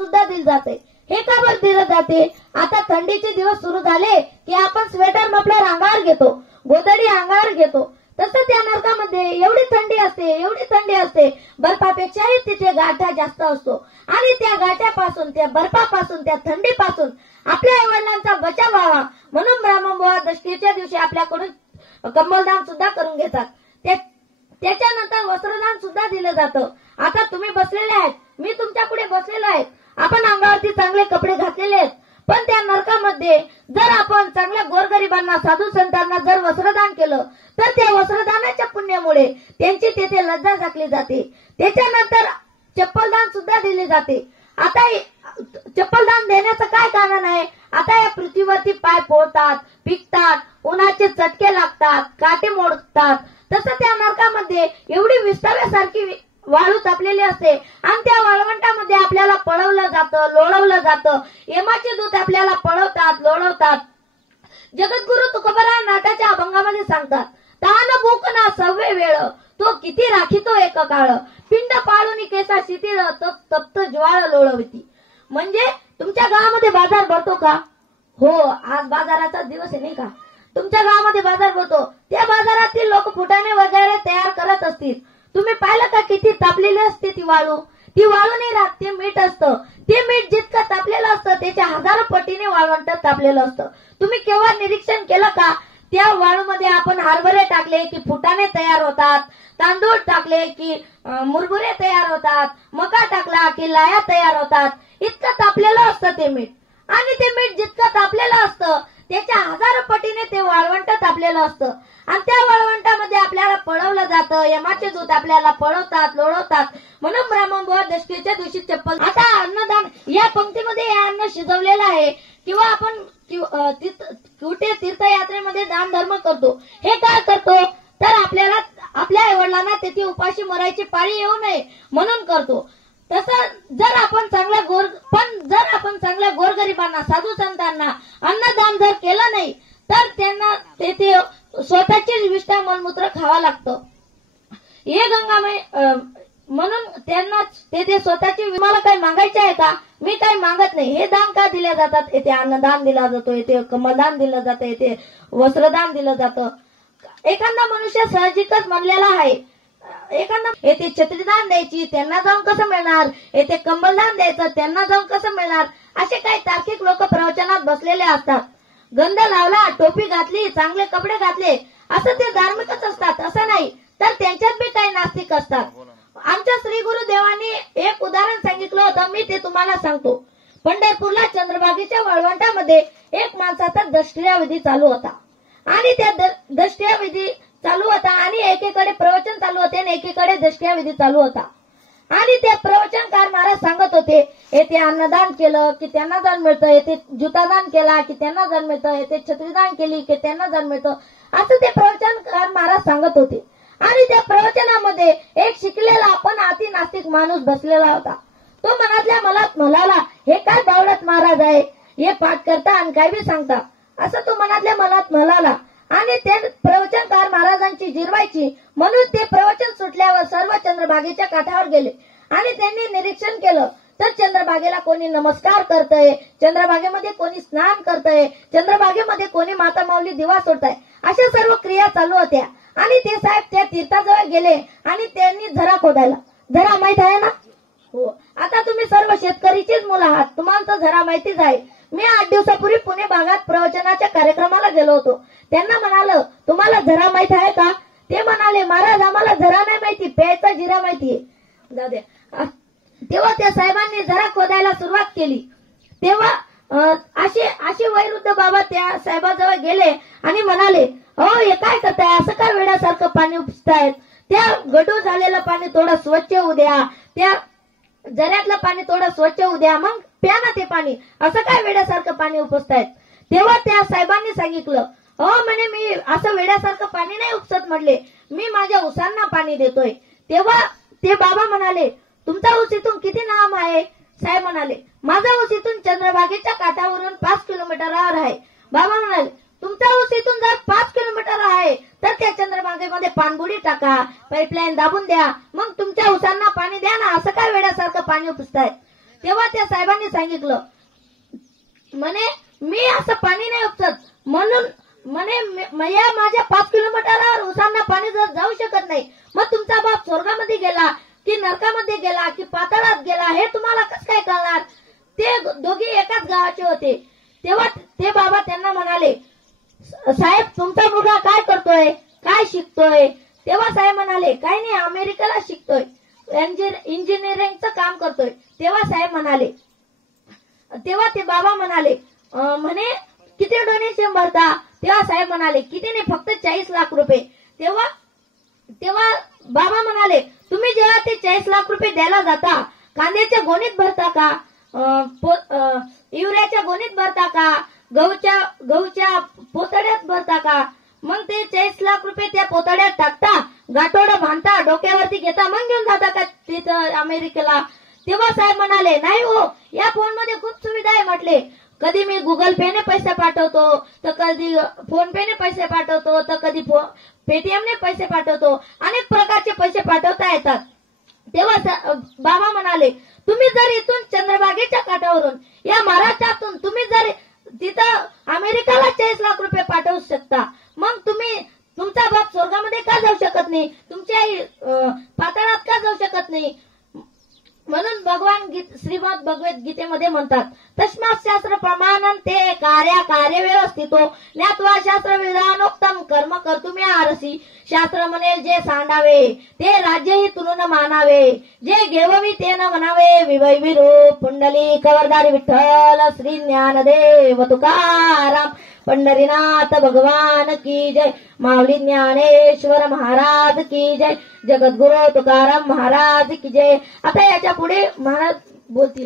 सुद्धा दिले जाते. हे का बरं दिलं जाते? आता थंडीचे दिवस सुरू झाले की आपण स्वेटर मफलर अंगावर घेतो, गोधडी अंगावर घेतो. तसं त्या नरकामध्ये एवढी थंडी असते, बर्फापेक्षाही तिथे गाठा जास्त असतो. आणि त्या गाठ्यापासून, त्या बर्फापासून, त्या थंडीपासून आपल्या आईवडिलांचा बचाव व्हावा म्हणून ब्राह्मणबुवा दशकीच्या दिवशी आपल्याकडून कंबलदान सुद्धा करून घेतात. त्याच्यानंतर वस्त्रदान सुद्धा दिलं जातं. आता तुम्ही बसलेले आहेत, मी तुमच्या पुढे बसलेलो आहे, आपण अंगावरती चांगले कपडे घातलेले आहेत. पण त्या नरकामध्ये जर आपण चांगल्या गोरगरिबांना, साधू संतांना जर वस्त्रदान केलं तर त्या वस्त्रदानाच्या पुण्यामुळे त्यांची तेथे लज्जा झाकली जाते. त्याच्यानंतर चप्पलदान सुद्धा दिले जाते. आता चप्पलदान देण्याचं काय कारण आहे? आता या पृथ्वीवरती पाय पोळतात, पिकतात, उन्हाचे चटके लागतात, काटे मोडतात. तसं त्या नरकामध्ये एवढी विस्ताव्यासारखी वाळू तापलेली असते आणि त्या वाळवंटामध्ये आपल्याला पळवलं जातं, लोळवलं जातं. यमाचे दूत आपल्याला पळवतात, लोळवतात. जगद्गुरु तुकोबराय नाटाच्या अभंगामध्ये सांगतात, तान भूक ना सव्वे वेळ, तो किती राखीतो एक काळ, पिंड पाळून केसा शिथिळ, तप्त ज्वाळ लोळवती. म्हणजे तुमच्या गावामध्ये बाजार भरतो का? हो, आज बाजाराचा दिवस आहे नाही का? तुमच्या गावामध्ये बाजार भरतो. त्या बाजारातील लोक फुटाणे वगैरे तयार करत असतील. तुम्ही पाहिलं का किती तापलेली असते ती वाळू? ती वाळू नाही राहत, ते मीठ असतं. ते मीठ जितकं तापलेलं असतं त्याच्या हजारो पटीने वाळवंट तापलेलं असतं. तुम्ही केव्हा निरीक्षण केलं का? त्या वाळूमध्ये आपण हरभरे टाकले की फुटाणे तयार होतात, तांदूळ टाकले की मुरमुरे तयार होतात, मका टाकला की लाया तयार होतात. इतकं तापलेलं असतं ते मीठ. आणि ते मीठ जितकं तापलेलं असतं त्याच्या हजारो पटीने ते वाळवंट तापलेलं असतं. आणि त्या वाळवंटामध्ये आपल्याला पळवलं जातं. यमाचे दूत आपल्याला पळवतात, लोळवतात. म्हणून ब्राह्मणबुवा दशकीच्या दिवशी चप्पल. आता अन्नदान या पंक्तीमध्ये हे अन्न शिजवलेलं आहे किंवा आपण कुठे तीर्थयात्रेमध्ये दान धर्म करतो. हे काय करतो? तर आपल्याला आपल्या आईवडिलांना तिथे उपाशी मरायची पाळी येऊ नये म्हणून करतो. तसं जर आपण चांगल्या गोरगरिबांना, साधू संतांना अन्नदान जर केलं नाही तर त्यांना तेथे स्वतःची विष्ठा मलमूत्र खावं लागतं. हे गंगामय म्हणून त्यांना तेथे स्वतःची. मला काही मागायचे आहे का? मी काही मागत नाही. हे दान का दिले जातात? येथे अन्नदान दिला जातो, येथे कमलदान दिलं जातं, येथे वस्त्रदान दिलं जातं. एखादा मनुष्य साहजिकच म्हणलेला आहे, एखादा येथे छत्रीदान द्यायची, त्यांना जाऊन कसं मिळणार? येथे कंबलदान द्यायचं, त्यांना जाऊन कसं मिळणार? असे काही तार्किक लोक प्रवचनात बसलेले असतात. गंध लावला, टोपी घातली, चांगले कपडे घातले, असं ते धार्मिकच असतात असं नाही. तर त्यांच्यात बी काही नास्तिक असतात. आमच्या श्री गुरुदेवांनी एक उदाहरण सांगितलं होतं, मी ते तुम्हाला सांगतो. पंढरपूरला चंद्रभागेच्या वाळवंटामध्ये एक माणसाचा दशक्रियाविधी चालू होता. आणि त्या दशक्रियाविधी चालू होता आणि एकीकडे प्रवचन चालू होते आणि एकीकडे दशक्रियाविधी चालू होता. आणि ते प्रवचनकार महाराज सांगत होते, येथे अन्नदान केलं की त्यांना दान मिळतं, येथे जुतादान केला की त्यांना दान मिळतं, येथे छत्रीदान केली की त्यांना दान मिळतं, असं ते प्रवचनकार महाराज सांगत होते. आणि त्या प्रवचनामध्ये एक शिकलेला पण अति नास्तिक माणूस बसलेला होता. तो मनातल्या मनात म्हणाला, हे काय बावळट महाराज आहे, हे पाठ करता आणि काय बी सांगता, असं तो मनातल्या मनात म्हणाला. आणि ते प्रवचनकार महाराजांची जिरवायची म्हणून ते प्रवचन सुटल्यावर सर्व चंद्रभागेच्या काठावर गेले आणि त्यांनी निरीक्षण केलं तर चंद्रभागेला कोणी नमस्कार करतंय, चंद्रभागेमध्ये कोणी स्नान करतंय, चंद्रभागेमध्ये कोणी माता माऊली दिवा सोडताय, अशा सर्व क्रिया चालू होत्या. आणि ते साहेब त्या तीर्थाजवळ गेले आणि त्यांनी झरा खोदायला. झरा माहित आहे ना? हो. आता तुम्ही सर्व शेतकरीचीच मुलं आहात, तुम्हाला तर झरा माहितीच आहे. मी 8 दिवसापूर्वी पुणे भागात प्रवचनाच्या कार्यक्रमाला गेलो होतो. त्यांना म्हणालं, तुम्हाला झरा माहित आहे का? ते म्हणाले, महाराज आम्हाला झरा नाही माहिती, प्यायचा जिरा माहितीये. जाऊ द्या. तेव्हा त्या साहेबांनी झरा खोदायला सुरुवात केली. तेव्हा असे वयोवृद्ध बाबा त्या साहेबाजवळ गेले आणि म्हणाले, हो हे काय करताय, असं काय वेड्यासारखं पाणी उपसतायत, त्या गढूळ झालेलं पाणी थोडं स्वच्छ होऊ द्या, त्या झऱ्यातलं पाणी थोडं स्वच्छ होऊ द्या, मग प्या ना ते पाणी, असं काय वेड्यासारखं पाणी उपसतायत. तेव्हा त्या साहेबांनी सांगितलं, हो म्हणे मी असं वेड्यासारखं पाणी नाही उपसत म्हटले, मी माझ्या ऊसांना पाणी देतोय. तेव्हा ते बाबा म्हणाले, तुमचा ऊस इथून किती लांब आहे? साहेब म्हणाले, माझा ऊस इथून चंद्रभागेच्या काठावरून 5 किलोमीटरवर आहे. बाबा म्हणाले, तुमचा ऊस इथून जर 5 किलोमीटर आहे तर त्या चंद्रभागेमध्ये पाणबुडी टाका, पाईपलाईन दाबून द्या, मग तुमच्या ऊसांना पाणी द्या ना, असं काय वेड्यासारखं पाणी उपसताय. तेव्हा त्या साहेबांनी सांगितलं, म्हणे मी असं पाणी नाही उपसत, म्हणून म्हणे माझ्या 5 किलोमीटरवर उसांना पाणी जाऊ शकत नाही. मग तुमचा बाप स्वर्गामध्ये गेला की नरकामध्ये गेला की पाताळात गेला हे तुम्हाला कसं काय कळणार? ते दोघे एकाच गावाचे होते. तेव्हा ते बाबा त्यांना म्हणाले, साहेब तुमचा मुलगा काय करतोय, काय शिकतोय? तेव्हा साहेब म्हणाले, काही नाही, अमेरिकेला शिकतोय, इंजिनिअरिंगचं काम करतोय. तेव्हा साहेब म्हणाले, तेव्हा ते बाबा म्हणाले, म्हणे किती डोनेशन भरता? तेव्हा साहेब म्हणाले, किती नाही, फक्त 40 लाख रुपये. तेव्हा बाबा म्हणाले, तुम्ही जेव्हा ते 40 लाख रुपये द्यायला जाता, कांद्याच्या गोणीत भरता का, युरियाच्या गोणीत भरता का, गहूच्या पोतड्यात भरता का? मग ते 40 लाख रुपये त्या पोतड्यात टाकता, गाठोडं बांधता, डोक्यावरती घेता, मग घेऊन जाता का तिथं अमेरिकेला? तेव्हा साहेब म्हणाले, नाही हो, या फोन मध्ये खूप सुविधा आहे. म्हटले, कधी मी गुगल पेने पैसे पाठवतो, तर कधी फोन पेने पैसे पाठवतो, तर कधी पेटीएमने पैसे पाठवतो, अनेक प्रकारचे पैसे पाठवता येतात. तेव्हा बाबा म्हणाले, तुम्ही जर इथून चंद्रभागेच्या काठावरून या महाराष्ट्रातून तुम्ही जर तिथं अमेरिकाला 40 लाख रुपये पाठवू शकता, मग तुम्ही तुमचा बाप स्वर्गामध्ये का जाऊ शकत नाही? तुमची आई पाताळात का जाऊ शकत नाही? म्हणून भगवान श्रीमद भगवद्गीतेमध्ये म्हणतात, तस्मात् शास्त्र प्रमाणं ते कार्य व्यवस्थितो ज्ञात्वा शास्त्र विधानोक्तम कर्म कर्तुम्य आरसी. शास्त्र म्हणेल जे सांडावे ते राज्यही तुलून मानावे, जे घेववी ते न म्हणावे. विवैविरो पुंडली कवरदारी विठ्ठल श्री ज्ञानदेव तुकाराम पंढरीनाथ भगवान की जय. माऊली ज्ञानेश्वर महाराज की जय. जगद्गुरु तुकाराम महाराज की जय. आता याच्या पुढे महाराज बोलतील.